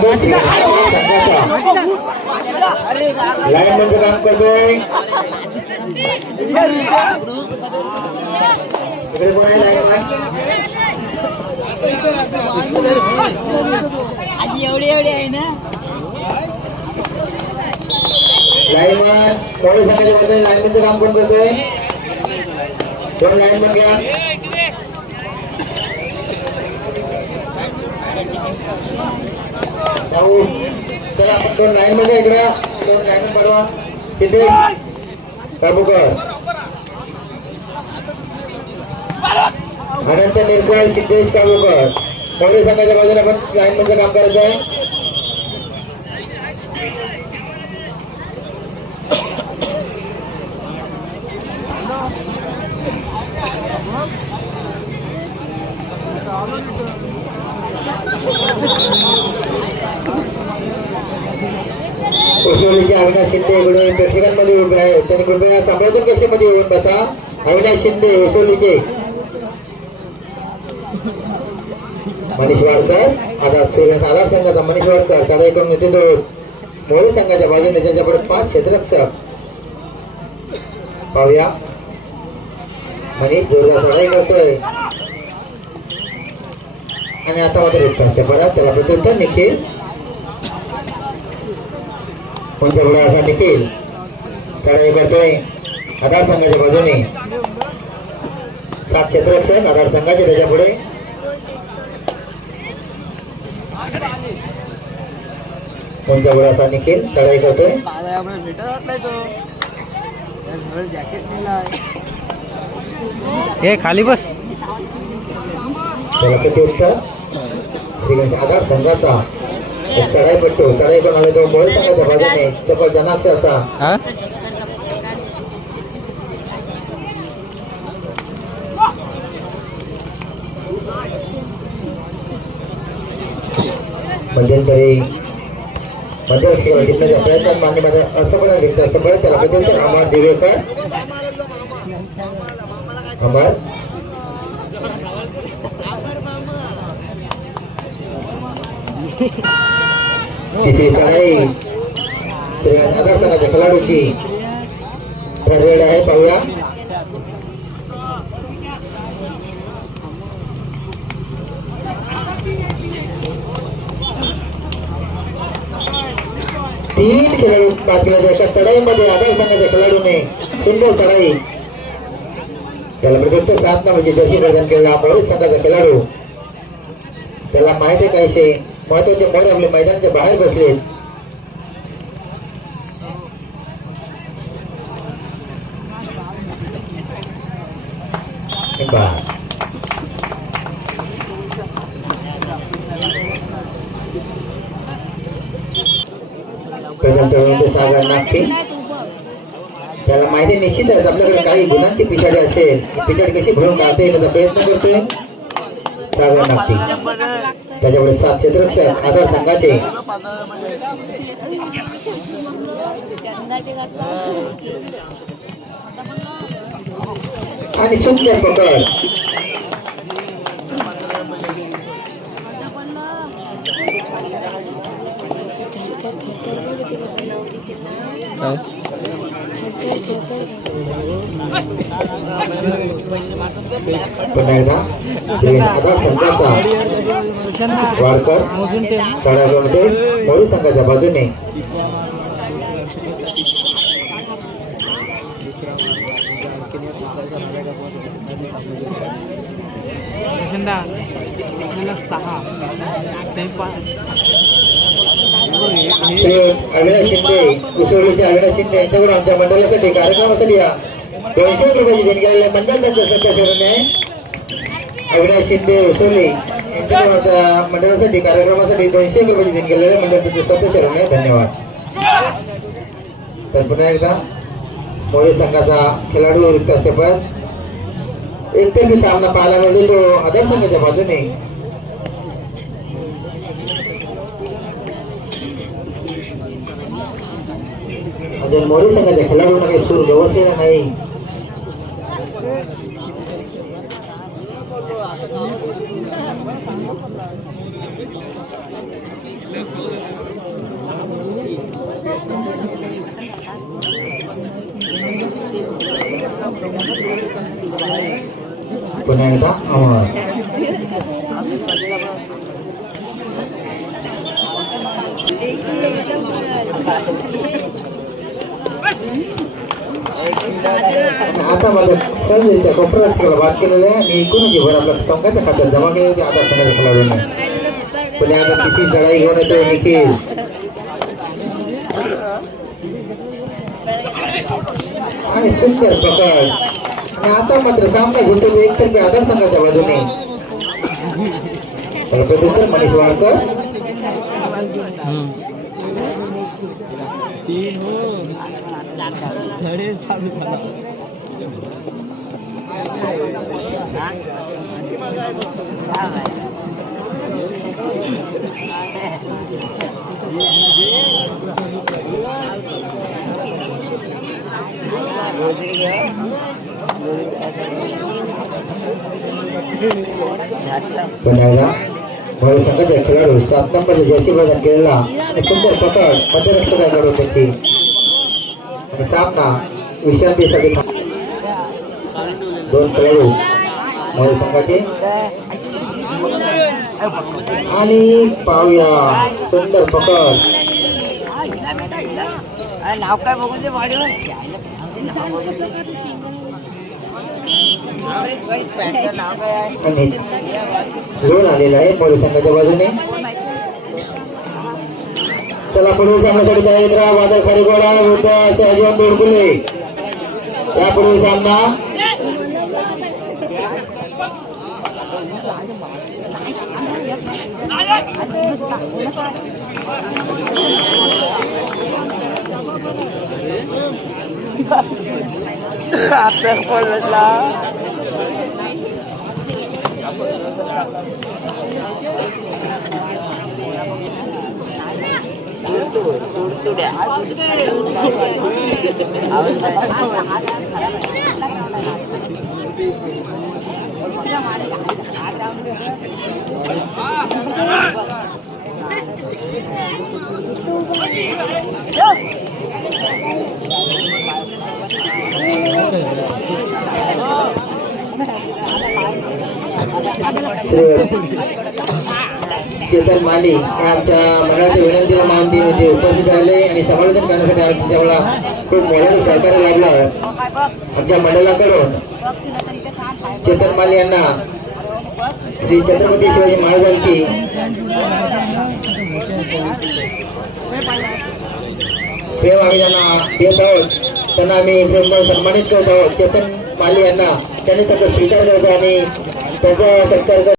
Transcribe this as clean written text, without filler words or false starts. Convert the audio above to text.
क्रमांक संघाचा लाईनमनचं काम करतोय. इकडे कोण आहे लाईनमन? एवढी आहे ना लाईनमन कोणी संघाच्या मध्ये लाईनमनचं काम कोण करतोय? दोन लाईनमन घ्या. भाऊ चला आपण दोन लाईन मध्ये इकडे दोन लाईन बनवा. सिद्धेश काबूकर अनंत निरगुळ सिद्धेश काबूकर मोरे संघाच्या बाजूने आपण लाईन मध्ये काम करायचं आहे. कोसोलीचे अविनाश शिंदे इकडे प्रेक्षकांमध्ये उभे आहे. त्यांनी कृपया संबोधन कक्षेमध्ये येऊन बसा. अविनाश शिंदे ओसोलीचे मनीष वाडकर आधार संघाचा मनीष वाडकर चढाई करून येते तो मोरे संघाच्या बाजूने त्याच्यापुढे 5 क्षेत्ररक्षक पाहूया. मनीष जोरदार चढाई करतोय आणि आता मात्र रिक्त परत त्याला प्रत्युत्तर निखिल कोणत्या पुढे असा निखिल चढाई करतोय आधार संघाच्या बाजूने 7 क्षेत्ररक्षक आधार संघाचे त्याच्या पुढे कोणत्या पुढे असा निखिल चढाई करतोय. हे खाली बस त्याला प्रत्युत्तर श्रीगणेश आधार संघाचा चढाई पट्टू चढाई करून आले तो मोरे संघाच्या बाजूने चपल जनाक्ष असा मध्यंतरी टिकण्याच्या प्रयत्नात मान्य माझ्या असफळ रिक्त असतं परत त्याला प्रत्युत्तर अमर दिवेकर अमर तिसरी चढाई आधार संघाच्या खेळाडूची ठरलेली आहे. पाहूया तीन खेळाडू बाद केल्याच्या एका चढाईमध्ये आधार संघाच्या खेळाडूने सुंदर चढाई त्याला प्रत्युत्तर 7 म्हणजे जर्सी प्रदान केलेला मोरे संघाचा खेळाडू. त्याला माहिती आहे काहीसे महत्वाचे मोरे आपले मैदानाच्या बाहेर बसले. सागर नागठी त्याला माहिती निश्चितच आपल्याकडे काही गुणांची पिछाडी असेल. पिछाडी कशी भरून काढता येण्याचा प्रयत्न करतोय सागर नागठी. त्याच्यापुढे 7 क्षेत्ररक्षक आधार संघाचे आणि सुंदर पकड पुन्हा एकदा आधार संघाचा वाडकर चढाईमध्ये मोरे संघाच्या बाजूने अविनाश शिंदे कुसोलीचे अविनाश शिंदे यांच्याकडून आमच्या मंडळासाठी कार्यक्रमासाठी 200 रुपयाची देणगी आलेली मंडळ त्यांच्या सदस्याने अविनाश शिंदे उसोली यांच्याकडून आमच्या मंडळासाठी कार्यक्रमासाठी 200 रुपयाची देणगी आलेले मंडळ त्यांचे सदस्याने धन्यवाद. तर पुन्हा एकदा मोरे संघाचा खेळाडू रिक्त असते परत एकतर्फी सामना पाहायला मिळतो तो आधार संघाच्या बाजूने. अजून मोरे संघाच्या खेळाडूंना काही सूर व्यवस्थेला नाही. पुन्हा एकदा अमर. आता मला सहजरित्या कॉम्प्रोमाइजला बात केलेलं आहे आणि एकूणच भर आपल्या चौकाच्या खात्यात जमा केले होते आधार संघाच्या खेळाडूंनी. पुणे आता किती चढाई घेऊन येतो निखिल. आणि सुंदर पकड आणि आता मात्र सामना जिंकतो एकतर्फी आधार संघाच्या बाजूने. प्रत्युत्तर मनीष वाडकर. पुन्हा संघाचे खेळाडू 7 नंबरचे जयसी प्रदान केलेला आणि सुंदर पकड मध्यरक्षकाकडून त्याची आणि सामना विश्रांतीसाठी. 2 खेळाडू मोरे संघाचे आणि पाहूया सुंदर पकड नाव काय बघून ते वाढीवर आणि लोन आलेला आहे मोरे संघाच्या बाजूने. त्याला पुढील सामन्यासाठी तयारीत राहा. बादल खाडीगोडा विरुद्ध सहजीवन दोडकुले. यापूर्वी सामना आपल्याला कोण भेटला चेतन माली हे आमच्या मंडळाच्या विनंतीला मान देऊन इथे उपस्थित राहिले आणि समालोचन करण्यासाठी आम्हाला खूप मोठं सहकार्य लाभलं. आमच्या मंडळाकडून चेतन माली यांना श्री छत्रपती शिवाजी महाराजांची प्रेम आम्ही त्यांना देत आहोत. त्यांना आम्ही प्रेम सन्मानित करत आहोत. चेतन माली यांना त्यांनी त्याचा स्वीकार करतो आणि त्याचा सत्कार